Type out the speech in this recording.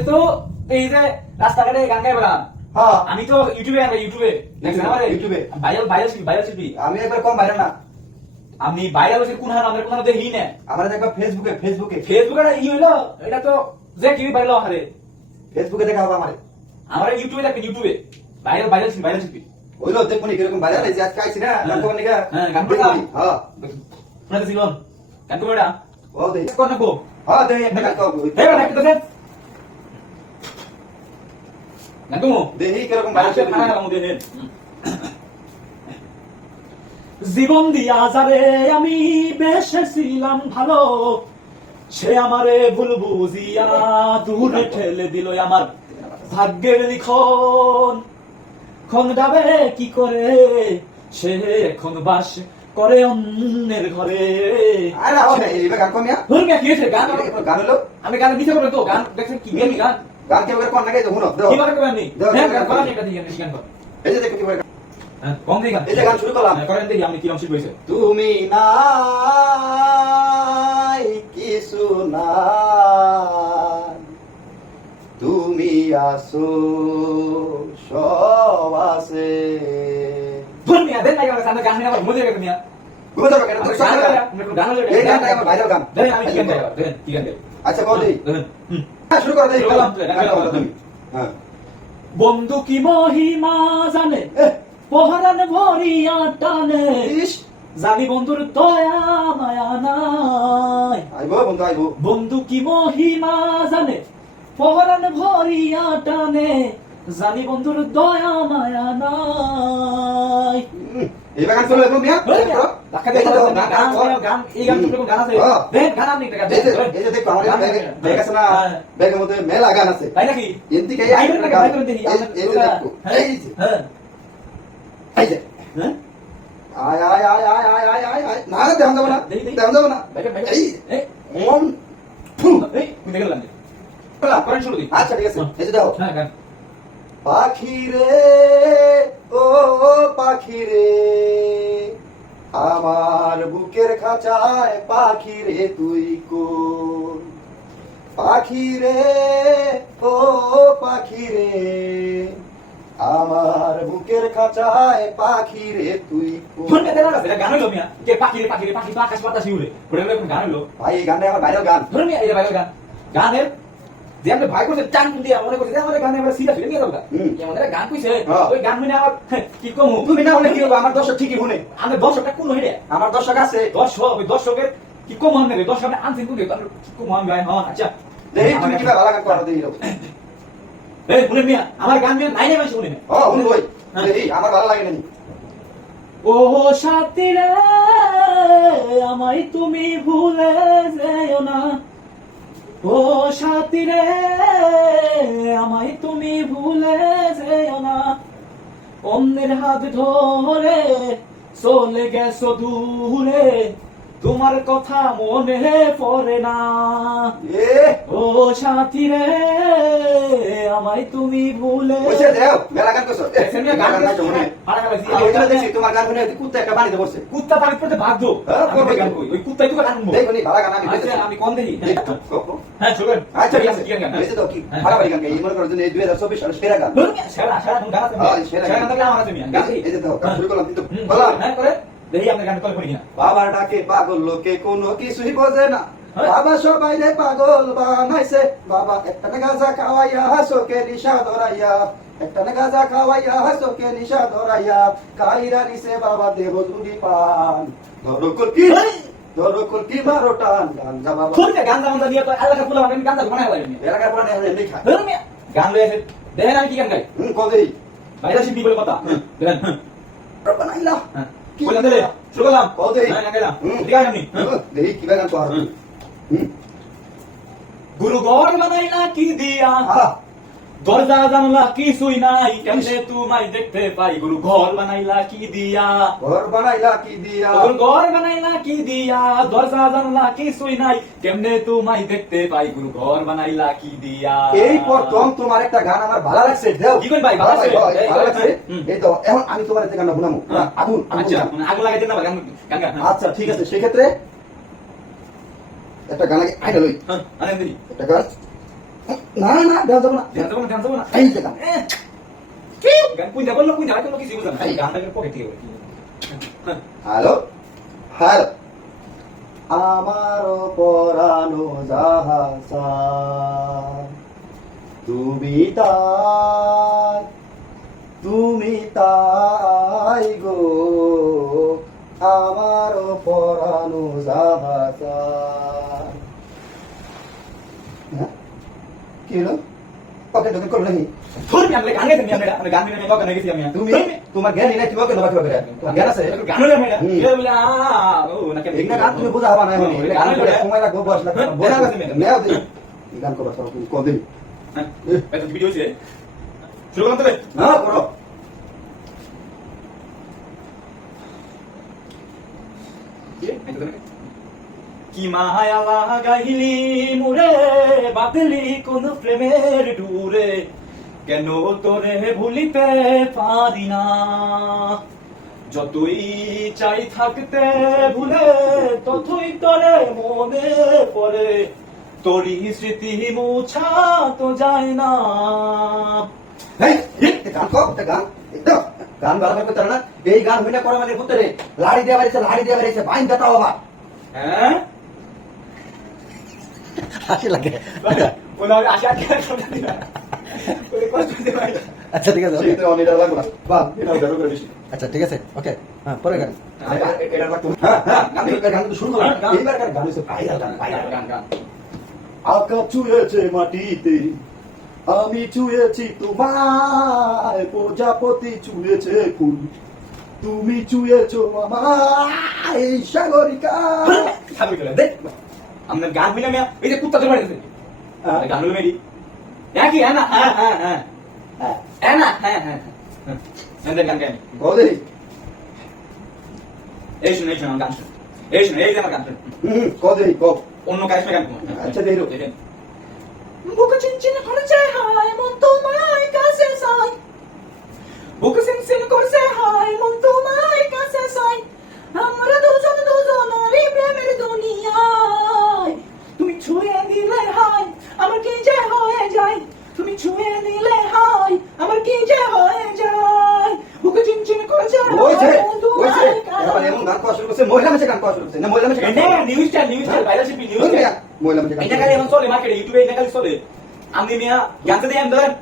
আপনি তো এই যে রাস্তাঘাটে গান গাই বেড়ান। হ্যাঁ আমি তো ইউটিউবে গান গাই, ইউটিউবে দেখছেন আমারে? ইউটিউবে। ভাইরাল শিল্পী। আমি একবার কম বাইরে না, আমি ভাইরাল হইছে কোন হার আমরা কোন দেখি না। আমার দেখবা ফেসবুকে ফেসবুকে ই হইলো, এটা তো যে কি ভাইরাল হারে। ফেসবুকে দেখা হবে আমার। আমরা ইউটিউবে দেখবেন, ইউটিউবে ভাইরাল শিল্পী। ওইলো দেখবো নি কিরকম বাইরে এই যে আজকে আইছি না গান করব নিকা। হ্যাঁ গান করবা। হ্যাঁ শুনতে ছিলেন গান করবে এটা ও দেই কোন না কো। হ্যাঁ দেই একটা গান করব এই বেটা কি তো দেন গান করবো দেই কিরকম বাইরে আচ্ছা খানা খাবো দেন। জীবন দিয়া যারে আমি বেসেছিলাম ভালো, সে আমারে ভুল বুঝিয়া দূরে ঠেলে দিল। আমার ভাগ্যের লিখন খন যাবে কি করে, সে এখন বাস করে অন্যের ঘরে। আরে আও না এই গান কমিয়া ধরুন কি হয়েছে গান? গান হলো আমি গান দিতে পারবো তো? গান দেখছেন কি গেলি গান গান কে কোন লাগে শুনো কি করে করবেন নি? গান করেন একটা দিকে গান কর। এই যে দেখো কি হ্যাঁ কোন দিকে গান? এই যে গান শুরু করলাম। করেন দেখি আমি কিরম শিল্পী হয়েছে। তুমি নাই কিছু নাই, তুমি আসো সব আছে। ধরুন মিয়া দেন না গান, আমি গান নিয়ে আবার মজা করে মিয়া ঘুরে যাবে কেন তুই সব গান হলো এই গানটা আমার ভাইরাল গান। দেন আমি কি গান গাই, দেন কি গান গাই। আচ্ছা কও দেই দেন শুরু করো দেই শুরু করলাম তো, গান করো তুমি। হ্যাঁ বন্ধু কি মহিমা জানে, পহরান ভরিয়া টানে, ইস জানি বন্ধুর দয়া মায়া নাই। আইবো বন্ধু আইবো। বন্ধু কি মহিমা জানে, পহরান ভরিয়া টানে, জানি বন্ধুর দয়া মায়া নাই। এই গান চলো একদম মিয়া ধাক্কা দিয়ে গান এই গান তো গান আছে। দেন গান আপনি একটা এই যে দেখো আমার ব্যাগ আছে না, ব্যাগের মধ্যে মেলা গান আছে তাই নাকি? এমনি কে এই দেখো এই যে দেখো এই যে হ্যাঁ এই যে হ্যাঁ আয় আয় আয় আয় আয় আয় আয় আয় না দেন দেব না দেন দেব না এই এই ওম ফু এই তুমি দেখে লাগবে করেন শুরু দিই। আচ্ছা ঠিক আছে এই যে দাও হ্যাঁ গান। পাখি রে ও পাখি রে আমার বুকের খাঁচায় পাখি রে তুই কোন, পাখি রে ও পাখি রে আমার বুকের খাঁচায় পাখি রে তুই কোন। শুনতে দেন না এটা গান হলো মিয়া, কে পাখি রে পাখি রে পাখি তো আকাশ বাতাসে উড়ে ওটা হলো গান হলো। ভাই এই গানটা আমার ভাইরাল গান। ধরুন মিয়া এটা ভাইরাল গান। গানের যে আপনি ভাই করছে টান দিয়ে মনে করছে যে আমাদের গানে আমরা সিরিয়াস হয়ে নিয়ে যাবো কেমন একটা গান কইছে ওই গান শুনে আমার কি কমু তুমি না বলে কি হবে, আমার দর্শক ঠিকই শুনে। আমাদের দর্শকটা কোন হইরে আমার দর্শক আছে দর্শক ওই দর্শকের কি কম হবে রে দর্শক আনছেন কোন কি কম হবে ভাই। হ্যাঁ আচ্ছা দেই তুমি কিবা ভালো গান করো দেই এই শুনে মিয়া আমার গান মিয়া নাই নাই মাসে শুনে ও শুনে কই দেই আমার ভালো লাগে না। ও সাথী রে আমায় তুমি ভুলে যেও না, ও সাথী রে আমায় তুমি ভুলে যেও না, অন্যের হাত ধরে চলে গেছো দূরে, তোমার কথা মনে পড়ে না। এ ও সাথী রে আমায় তুমি ভুলে কইছে দেও মেলা গান করছো দেখছেন না গান নাই তো মনে পাড়া গেছে আমি ওইটা দেখছি তোমার গান শুনে কুত্তা একটা বানিয়ে বসছে। কুত্তা পানি পড়তে বাধ্য। আমি গান কই ওই কুত্তাই তো গান শুনবো। দেখো নি ভালো গান আমি আচ্ছা আমি কোন দেখি দেখো হ্যাঁ শুনুন আচ্ছা ঠিক আছে কি গান বেশি দাও কি ভালো ভালো গান এই মনে করো যে 2024 সালের সেরা গান। ধরুন সেরা সেরা গান আছে হ্যাঁ, সেরা সেরা গান। গান থাকলে আমার আছে মিয়া গান দেখি এই যে দাও গান শুরু করলাম কিন্তু বলা বলা হ্যাঁ করে দেখি আপনি গান কল করি কিনা। বাবার ডাকে পাগল লোকে কোনো কিছুই বোঝে না, হ্যাঁ। বাবা সবাই রে পাগল বানাইছে, বাবা একটা না গাঁজা খাওয়াইয়া হাসোকে নিশা ধরাইয়া, একটা না গাঁজা খাওয়াইয়া হাসোকে নিশা ধরাইয়া, কাইরা নিছে বাবা দেহ জুড়ি পান, ধরো কলকি ধরো কলকি মারো টান গাঞ্জা বাবা। শুনুন গান জামান দিয়ে তো এলাকা ফুলা মানে গান বানাই লাগে মিয়া। এলাকার পুরা নেই খা ধরুন মিয়া গান লয়ে আছে দেখেন আমি কি গান গাই কদেই বাইরে শিল্পী বলে কথা দেখেন বানাইলা হ্যাঁ বললাম দিলে শুরু করলাম কদেই হ্যাঁ গান গাইলাম ঠিক আছে আপনি দেই কিবা গান তো আর গুরু ঘর বানাইলা কি দিয়া আহ দরজা জানলা কিছুই নাই, কেমনে তোমায় দেখতে পাই, গুরু ঘর বানাইলা কি দিয়া, ঘর বানাইলা কি দিয়া, গুরু ঘর বানাইলা কি দিয়া, দরজা জানলা কিছুই নাই, কেমনে তোমায় দেখতে পাই, গুরু ঘর বানাইলা কি দিয়া। এই প্রথম তোমার একটা গান আমার ভালো লাগছে দেও কি কই ভাই ভালো আছে ভালো লাগছে এই তো এখন আমি তোমার একটা গান শুনামু আগুন আচ্ছা আগুন লাগাই দেন না গান গান গান আচ্ছা ঠিক আছে সেই ক্ষেত্রে একটা গান আগে আইনা লই হ্যাঁ আনেন দিই একটা গান না না দেওয়া যাবে না ধ্যান যাবো না এই যে গান কি গান কুইন্দা বললো কুইন্দা কোনো কিছু বুঝলাম না গানটা পকেট থেকে হ্যালো হ্যালো আমার পরানো যাহা তুমি তাই গো আমার পরানো যাহা কি হলো ওকে তোকে করলো নাকি ধর আমি গান গাইছি আমি গান নিয়ে গান গেছি আমি তুমি তোমার জ্ঞান নাই তুমি ওকে নবা কিভাবে তোমার জ্ঞান আছে গান হলো মেডা এ বলে ও না কেন এগুলা গান তুমি বুঝা হবা না এখন গান করে সময় লাগবে বয়স লাগবে বোঝা গেছে নেও দি গান করো সব তুমি কল দিন হ্যাঁ এটা ভিডিও আছে শুরু করতে হবে না করো কি মায়া লাগাইলি মুরে বাদলি কোন প্রেমের ডুরে কেন তোরে ভুলিতে পারি না যতই চাই থাকতে ভুলে ততই তোরে মনে পড়ে তোরই স্মৃতি মুছা তো যায় না এই গান কর গান একদম গান বারবার করতে না এই গান হইনা করে মানে পুত্রে লাড়ি দেয়া বাড়িছে বাইন দাতা বাবা হ্যাঁ হাসি লাগে ওনা আশা করে না ওরে কষ্ট দিতে পারে আচ্ছা ঠিক আছে সেটা অনেকটা লাগবে না বাহ এটা বেরো করে বেশি আচ্ছা ঠিক আছে ওকে হ্যাঁ পরে গান এটা লাগতো গান তো শুরু করো এইবার গান হইছে ভাইরাল গান গান আকাশ ছুঁয়েছে মাটিতে আমি ছুঁয়েছি তোমায় প্রজাপতি ছুঁয়েছে ফুল তুমি ছুঁয়েছো আমায় সাগরিকা সাবি করে দে আমরা গান হইনা মিয়া এই যে কুত্তা ধরে মারতেছে গান হলো মেরি কি হ্যাঁ না হ্যাঁ গান গান বলে এই শুনে গান শুনে এই শুনে এই যে আমার গান শুনে কদে কব অন্য কাজ গান আচ্ছা দেরো বুক চিনচিন করছে হায় মন তোমায় কাছে চাই বুক চিনচিন করছে হায় মন তোমায় কাছে চাই আমরা দুজনেরই প্রেমের দুনিয়ায় তুমি ছুঁয়ে দিলে হায় আমার কি যে হয়ে যায় তুমি ছুঁয়ে দিলে হায় আমার কি যে হয়ে যায় বুক চিনচিন করছে ওইছে এবার এমন গান কোয়া শুরু করছে মহিলা মেশে গান কোয়া শুরু করছে না মহিলা মেশে গান news channel viral Sheppey news মহিলা মেশে গান এটা খালি এখন চলে মার্কেটে ইউটিউবে এটা খালি চলে আমি মিয়া গান তো দিয়ে আমি ধরেন